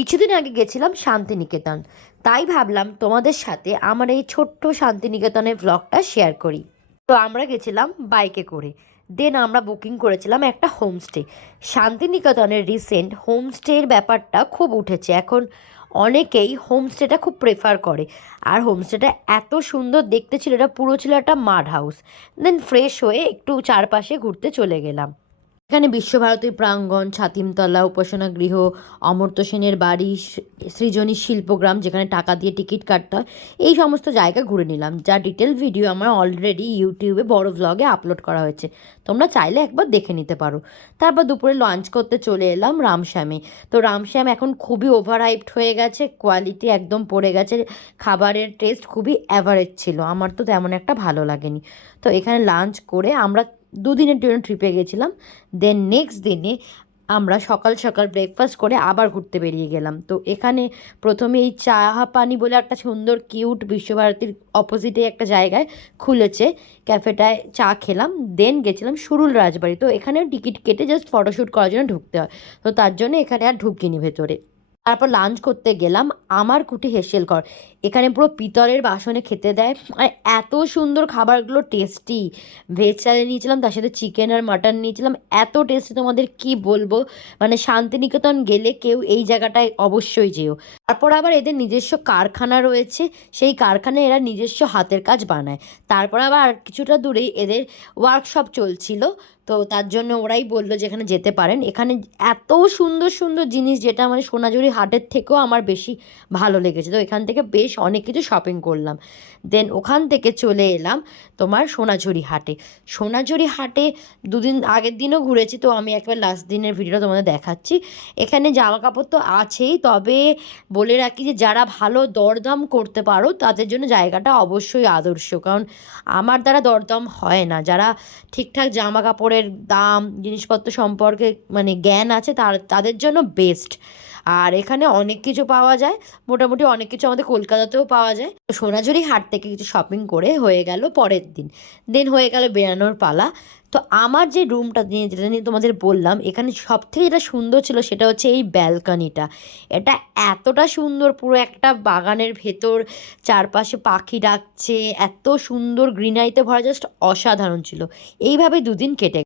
কিছুদিন আগে গেছিলাম শান্তিনিকেতন, তাই ভাবলাম তোমাদের সাথে আমার এই ছোট্ট শান্তিনিকেতনের ব্লগটা শেয়ার করি। তো আমরা গেছিলাম বাইকে করে। দেন আমরা বুকিং করেছিলাম একটা হোমস্টে। শান্তিনিকেতনের রিসেন্ট হোমস্টের ব্যাপারটা খুব উঠেছে এখন, অনেকেই হোমস্টেটা খুব প্রেফার করে। আর হোমস্টেটা এত সুন্দর দেখতে ছিল, এটা পুরো ছিল একটা মাড হাউস। দেন ফ্রেশ হয়ে একটু চারপাশে ঘুরতে চলে গেলাম। এখানে বিশ্বভারতীর প্রাঙ্গণ, ছাতিমতলা উপাসনা গৃহ, অমর্ত্য সেনের বাড়ি, সৃজনী শিল্পগ্রাম যেখানে টাকা দিয়ে টিকিট কাটতে হয়, এই সমস্ত জায়গা ঘুরে নিলাম, যা ডিটেল ভিডিও আমার অলরেডি ইউটিউবে বড় ভ্লগে আপলোড করা হয়েছে। তোমরা চাইলে একবার দেখে নিতে পারো। তারপর দুপুরে লাঞ্চ করতে চলে এলাম রামশ্যামে। তো রামশ্যাম এখন খুবই ওভার হাইপড হয়ে গেছে, কোয়ালিটি একদম পড়ে গেছে, খাবারের টেস্ট খুবই অ্যাভারেজ ছিল, আমার তো তেমন একটা ভালো লাগেনি। তো এখানে লাঞ্চ করে আমরা দুদিনের জন্য ট্রিপে গেছিলাম। দেন নেক্সট দিনে আমরা সকাল সকাল ব্রেকফাস্ট করে আবার ঘুরতে বেরিয়ে গেলাম। তো এখানে প্রথমে এই চাহা পানি বলে একটা সুন্দর কিউট বিশ্বভারতীর অপোজিটে একটা জায়গায় খুলেছে, ক্যাফেটায় চা খেলাম। দেন গেছিলাম সুরুল রাজবাড়ি। তো এখানেও টিকিট কেটে জাস্ট ফটোশ্যুট করার জন্য ঢুকতে হয়, তো তার জন্য এখানে আর ঢুকিনি ভেতরে। তারপর লাঞ্চ করতে গেলাম আমার কুটি হেসেলকর। এখানে পুরো পিতলের বাসনে খেতে দেয়, আর এত সুন্দর খাবারগুলো, টেস্টি। ভেজ চালে নিয়েছিলাম, তার সাথে চিকেন আর মাটন নিয়েছিলাম, এত টেস্টি তোমাদের কি বলবো। মানে শান্তিনিকেতন গেলে কেউ এই জায়গাটায় অবশ্যই যেও। তারপর আবার এদের নিজস্ব কারখানা রয়েছে, সেই কারখানায় এরা নিজস্ব হাতের কাজ বানায়। তারপর আবার আর কিছুটা দূরেই এদের ওয়ার্কশপ চলছিল, তো তার জন্য ওরাই বললো যে এখানে যেতে পারেন। এখানে এত সুন্দর সুন্দর জিনিস, যেটা মানে সোনাঝুরি হাটের থেকেও আমার বেশি ভালো লেগেছে। তো এখান থেকে বেশ অনেক কিছু শপিং করলাম। দেন ওখান থেকে চলে এলাম তোমার সোনাঝুরি হাটে। সোনাঝুরি হাটে দুদিন আগের দিনও ঘুরেছি, তো আমি একবার লাস্ট দিনের ভিডিওটা তোমাদের দেখাচ্ছি। এখানে জামা কাপড় তো আছেই, তবে বলে রাখি যে যারা ভালো দরদাম করতে পারো তাদের জন্য জায়গাটা অবশ্যই আদর্শ, কারণ আমার দ্বারা দরদাম হয় না। যারা ঠিকঠাক জামা কাপড়ের দাম জিনিসপত্র সম্পর্কে মানে জ্ঞান আছে, তাদের জন্য বেস্ট। আর এখানে অনেক কিছু পাওয়া যায়, মোটামুটি অনেক কিছু আমাদের কলকাতাতেও পাওয়া যায়। সোনাঝুরি হাট থেকে কিছু শপিং করে হয়ে গেল পরের দিন। দেন হয়ে গেল বেরানোর পালা। তো আমার যে রুমটা নিয়ে, যেটা নিয়ে তোমাদের বললাম, এখানে সব থেকে যেটা সুন্দর ছিল সেটা হচ্ছে এই ব্যালকনিটা। এটা এতটা সুন্দর, পুরো একটা বাগানের ভেতর, চারপাশে পাখি ডাকছে, এত সুন্দর গ্রিনারিতে ভরা, জাস্ট অসাধারণ ছিল। এইভাবে দুদিন কেটে